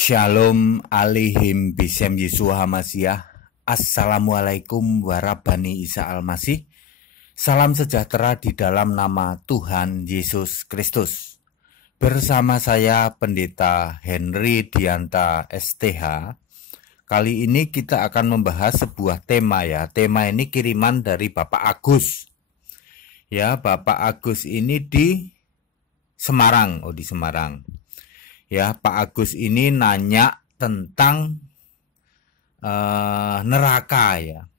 Shalom alaihim bisem Yesus Hamasiah. Assalamualaikum warabani Isa Almasih. Salam sejahtera di dalam nama Tuhan Yesus Kristus. Bersama saya Pendeta Henry Dianta STH. Kali ini kita akan membahas sebuah tema ya. Tema ini kiriman dari Bapak Agus. Ya, Bapak Agus ini di Semarang. Di Semarang. Ya, Pak Agus ini nanya tentang neraka ya.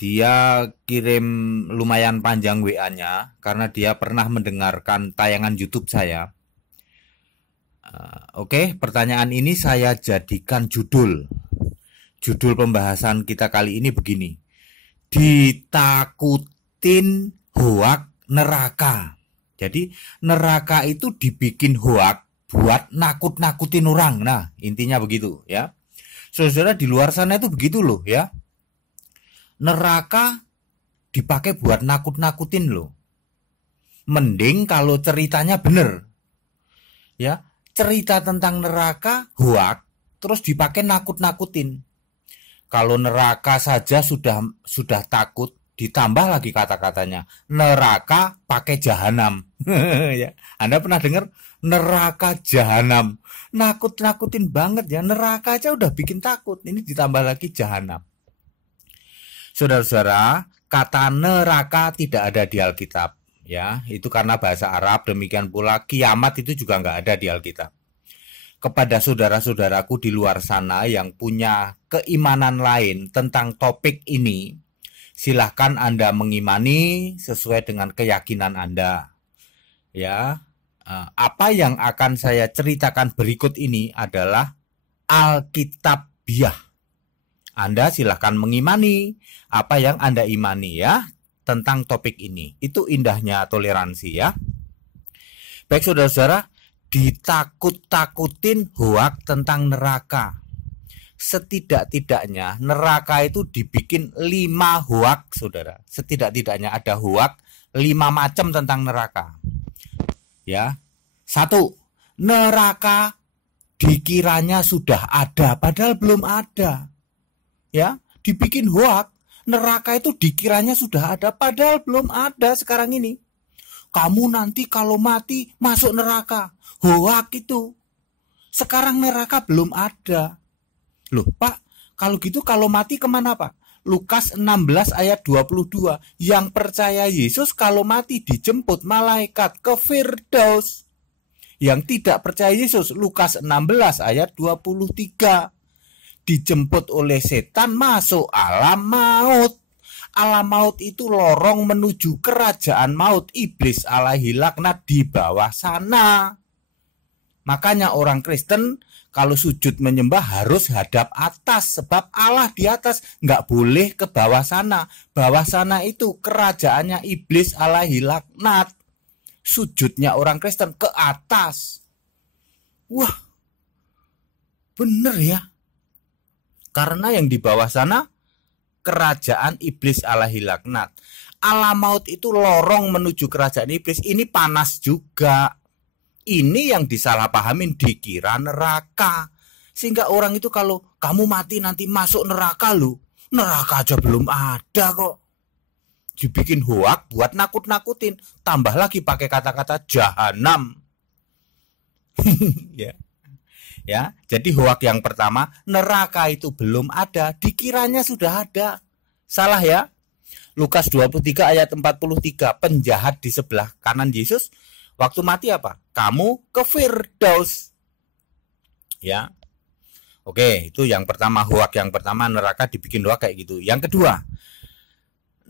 Dia kirim lumayan panjang WA-nya karena dia pernah mendengarkan tayangan YouTube saya. Oke, pertanyaan ini saya jadikan judul. Judul pembahasan kita kali ini begini. Ditakutin hoak neraka. Jadi neraka itu dibikin hoak buat nakut-nakutin orang. Nah, intinya begitu ya. Saudara di luar sana itu begitu loh ya. Neraka dipakai buat nakut-nakutin loh. Mending kalau ceritanya bener. Ya, cerita tentang neraka hoak terus dipakai nakut-nakutin. Kalau neraka saja sudah takut, ditambah lagi kata-katanya neraka pakai jahanam. Ya, Anda pernah dengar neraka jahanam? Nakut-nakutin banget ya. Neraka aja udah bikin takut, ini ditambah lagi jahanam. Saudara-saudara, kata neraka tidak ada di Alkitab ya. Itu karena bahasa Arab. Demikian pula kiamat itu juga nggak ada di Alkitab. Kepada saudara-saudaraku di luar sana yang punya keimanan lain tentang topik ini, silahkan Anda mengimani sesuai dengan keyakinan Anda. Ya, apa yang akan saya ceritakan berikut ini adalah Alkitabiah. Anda silahkan mengimani apa yang Anda imani ya tentang topik ini. Itu indahnya toleransi ya. Baik saudara-saudara, ditakut-takutin hoak tentang neraka. Setidak-tidaknya neraka itu dibikin 5 hoak, saudara. Setidak-tidaknya ada hoak 5 macam tentang neraka. Ya. 1. Neraka dikiranya sudah ada padahal belum ada. Ya, dibikin hoak. Neraka itu dikiranya sudah ada padahal belum ada sekarang ini. Kamu nanti kalau mati masuk neraka. Hoak itu. Sekarang neraka belum ada. Loh Pak, kalau gitu kalau mati kemana Pak? Lukas 16 ayat 22. Yang percaya Yesus kalau mati dijemput malaikat ke Firdaus. Yang tidak percaya Yesus, Lukas 16 ayat 23. Dijemput oleh setan masuk alam maut. Alam maut itu lorong menuju kerajaan maut. Iblis alaihi laknat di bawah sana. Makanya orang Kristen kalau sujud menyembah harus hadap atas, sebab Allah di atas, nggak boleh ke bawah sana. Bawah sana itu kerajaannya iblis alaihi laknat. Sujudnya orang Kristen ke atas. Wah, bener ya. Karena yang di bawah sana kerajaan iblis alaihi laknat. Alam maut itu lorong menuju kerajaan iblis. Ini panas juga. Ini yang disalahpahamin, dikira neraka. Sehingga orang itu kalau kamu mati nanti masuk neraka loh. Neraka aja belum ada kok. Dibikin hoak buat nakut-nakutin. Tambah lagi pakai kata-kata jahanam. Ya. Ya, jadi hoak yang pertama, neraka itu belum ada, dikiranya sudah ada. Salah ya. Lukas 23 ayat 43, penjahat di sebelah kanan Yesus waktu mati apa? Kamu ke Firdaus. Ya. Oke, itu yang pertama, hoak yang pertama, neraka dibikin hoak kayak gitu. Yang kedua,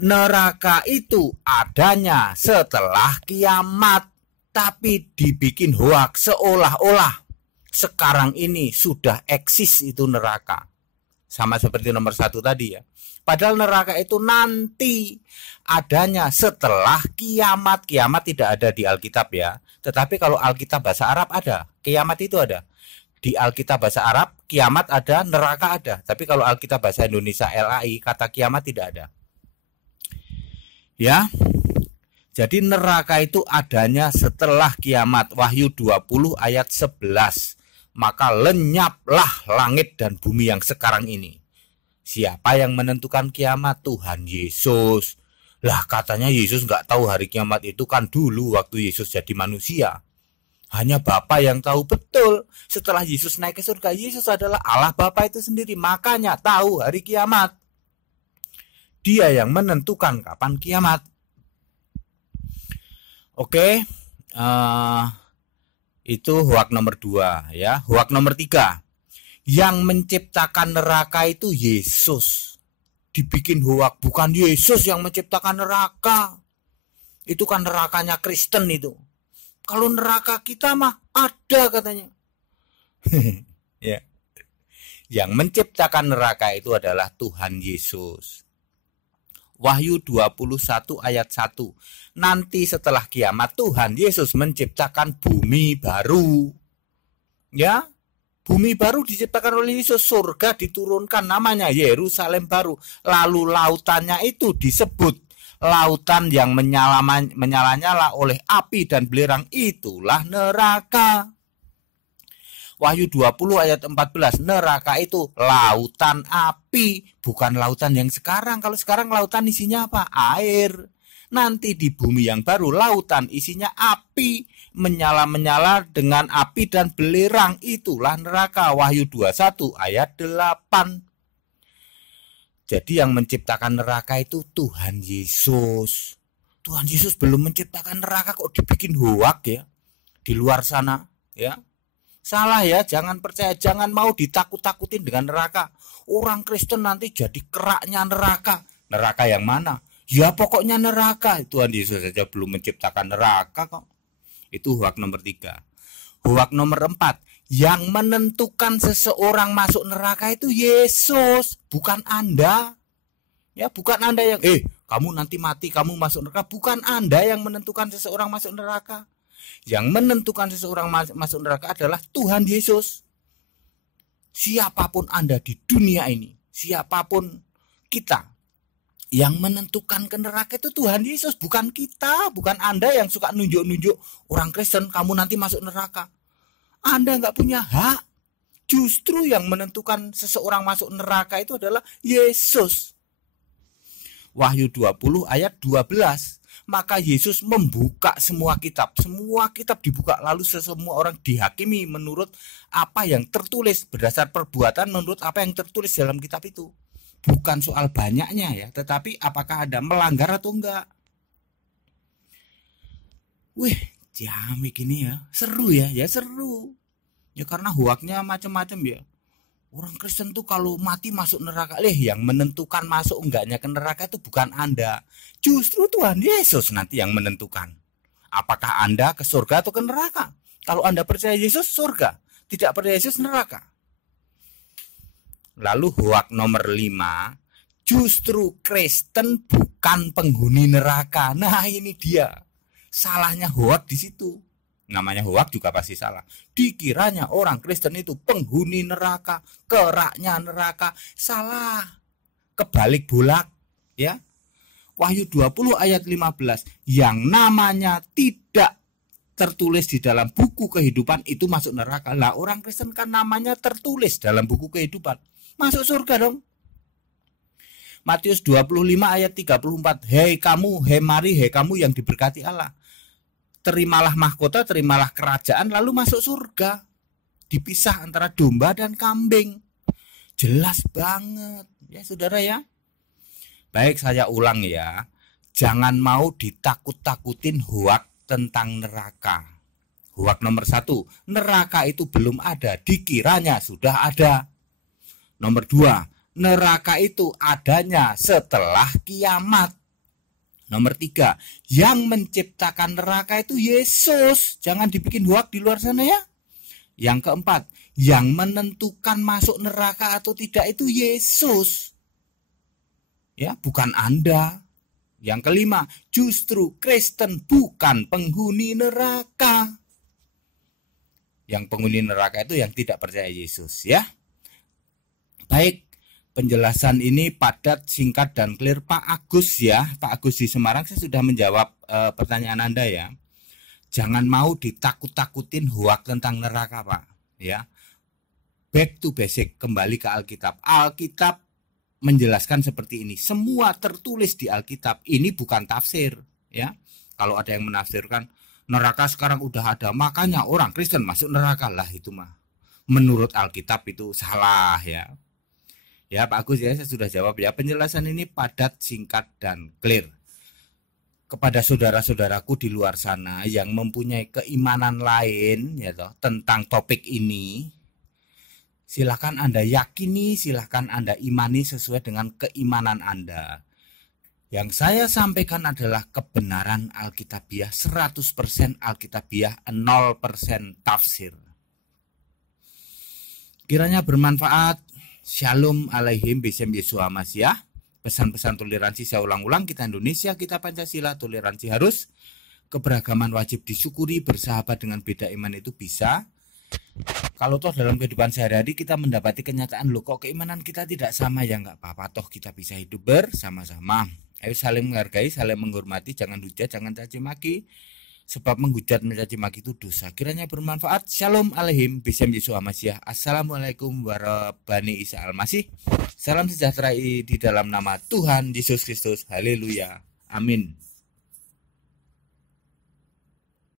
neraka itu adanya setelah kiamat, tapi dibikin hoak seolah-olah sekarang ini sudah eksis itu neraka. Sama seperti nomor 1 tadi ya. Padahal neraka itu nanti adanya setelah kiamat. Kiamat tidak ada di Alkitab ya. Tetapi kalau Alkitab bahasa Arab ada. Kiamat itu ada. Di Alkitab bahasa Arab kiamat ada, neraka ada. Tapi kalau Alkitab bahasa Indonesia LAI kata kiamat tidak ada. Ya. Jadi neraka itu adanya setelah kiamat. Wahyu 20 ayat 11. maka lenyaplah langit dan bumi yang sekarang ini. Siapa yang menentukan kiamat? Tuhan Yesus. Lah katanya Yesus nggak tahu hari kiamat itu kan dulu waktu Yesus jadi manusia. Hanya Bapa yang tahu betul. Setelah Yesus naik ke surga, Yesus adalah Allah Bapa itu sendiri. Makanya tahu hari kiamat. Dia yang menentukan kapan kiamat. Oke. Itu hoak nomor 2 ya. Hoak nomor 3. Yang menciptakan neraka itu Yesus. Dibikin hoak, bukan Yesus yang menciptakan neraka. Itu kan nerakanya Kristen itu. Kalau neraka kita mah ada katanya. Ya. Yang menciptakan neraka itu adalah Tuhan Yesus. Wahyu 21 ayat 1. Nanti setelah kiamat Tuhan Yesus menciptakan bumi baru. Ya, bumi baru diciptakan oleh Yesus. Surga diturunkan, namanya Yerusalem baru. Lalu lautannya itu disebut lautan yang menyala-nyala oleh api dan belerang, itulah neraka. Wahyu 20 ayat 14, neraka itu lautan api, bukan lautan yang sekarang. Kalau sekarang lautan isinya apa? Air. Nanti di bumi yang baru lautan isinya api, menyala-menyala dengan api dan belerang, itulah neraka. Wahyu 21 ayat 8. Jadi yang menciptakan neraka itu Tuhan Yesus. Tuhan Yesus belum menciptakan neraka kok dibikin hoak ya di luar sana ya. Salah ya, jangan percaya, jangan mau ditakut-takutin dengan neraka. Orang Kristen nanti jadi keraknya neraka. Neraka yang mana? Ya pokoknya neraka. Tuhan Yesus saja belum menciptakan neraka kok. Itu hoak nomor 3. Hoak nomor 4. Yang menentukan seseorang masuk neraka itu Yesus, bukan Anda. Ya, bukan Anda yang kamu nanti mati, kamu masuk neraka. Bukan Anda yang menentukan seseorang masuk neraka. Yang menentukan seseorang masuk neraka adalah Tuhan Yesus. Siapapun Anda di dunia ini, siapapun kita, yang menentukan ke neraka itu Tuhan Yesus, bukan kita, bukan Anda yang suka nunjuk-nunjuk orang Kristen, kamu nanti masuk neraka. Anda nggak punya hak. Justru yang menentukan seseorang masuk neraka itu adalah Yesus. Wahyu 20 ayat 12. Maka Yesus membuka semua kitab. Semua kitab dibuka. Lalu semua orang dihakimi menurut apa yang tertulis. Berdasar perbuatan menurut apa yang tertulis dalam kitab itu. Bukan soal banyaknya ya. Tetapi apakah ada melanggar atau enggak. Wih, jamik ini ya. Seru ya. Ya seru. Ya karena hoaknya macam-macam ya. Orang Kristen tuh kalau mati masuk neraka. Yang menentukan masuk enggaknya ke neraka itu bukan Anda. Justru Tuhan Yesus nanti yang menentukan. Apakah Anda ke surga atau ke neraka. Kalau Anda percaya Yesus, surga. Tidak percaya Yesus, neraka. Lalu hoak nomor 5. Justru Kristen bukan penghuni neraka. Nah ini dia. Salahnya hoak di situ. Namanya hoak juga pasti salah. Dikiranya orang Kristen itu penghuni neraka, keraknya neraka. Salah. Kebalik bolak ya. Wahyu 20 ayat 15, yang namanya tidak tertulis di dalam buku kehidupan itu masuk neraka. Lah orang Kristen kan namanya tertulis dalam buku kehidupan. Masuk surga dong. Matius 25 ayat 34, hei kamu yang diberkati Allah. Terimalah mahkota, terimalah kerajaan, lalu masuk surga. Dipisah antara domba dan kambing. Jelas banget ya saudara ya. Baik, saya ulang ya. Jangan mau ditakut-takutin hoak tentang neraka. Hoak nomor 1, neraka itu belum ada, dikiranya sudah ada. Nomor 2, neraka itu adanya setelah kiamat. Nomor 3, yang menciptakan neraka itu Yesus. Jangan dibikin hoak di luar sana ya. Yang keempat, yang menentukan masuk neraka atau tidak itu Yesus. Ya, bukan Anda. Yang kelima, justru Kristen bukan penghuni neraka. Yang penghuni neraka itu yang tidak percaya Yesus ya. Baik. Penjelasan ini padat, singkat, dan clear Pak Agus ya. Pak Agus di Semarang, saya sudah menjawab pertanyaan Anda ya. Jangan mau ditakut-takutin hoak tentang neraka Pak ya. back to basic, kembali ke Alkitab. Alkitab menjelaskan seperti ini. Semua tertulis di Alkitab. Ini bukan tafsir, ya. Kalau ada yang menafsirkan neraka sekarang udah ada, makanya orang Kristen masuk neraka, lah itu mah menurut Alkitab itu salah, ya. Ya Pak Agus, ya saya sudah jawab ya. Penjelasan ini padat, singkat, dan clear. Kepada saudara-saudaraku di luar sana yang mempunyai keimanan lain ya toh, tentang topik ini, silakan Anda yakini, silakan Anda imani sesuai dengan keimanan Anda. Yang saya sampaikan adalah kebenaran Alkitabiah, 100% Alkitabiah, 0% tafsir. Kiranya bermanfaat. Shalom alaihim bisem Yeshua Mashiach. Pesan-pesan toleransi saya ulang-ulang, kita Indonesia, kita Pancasila, toleransi harus, keberagaman wajib disyukuri, bersahabat dengan beda iman itu bisa. Kalau toh dalam kehidupan sehari-hari kita mendapati kenyataan, loh kok keimanan kita tidak sama, ya nggak apa-apa, toh kita bisa hidup bersama-sama. Ayo saling menghargai, saling menghormati, jangan hujat, jangan caci maki. Sebab menghujat mencaci maki itu dosa. Kiranya bermanfaat. Shalom alaihim bisem Yeshua Mashiach. Assalamualaikum warahmatullahi wabarakatuh. Salam sejahtera di dalam nama Tuhan Yesus Kristus. Haleluya. Amin.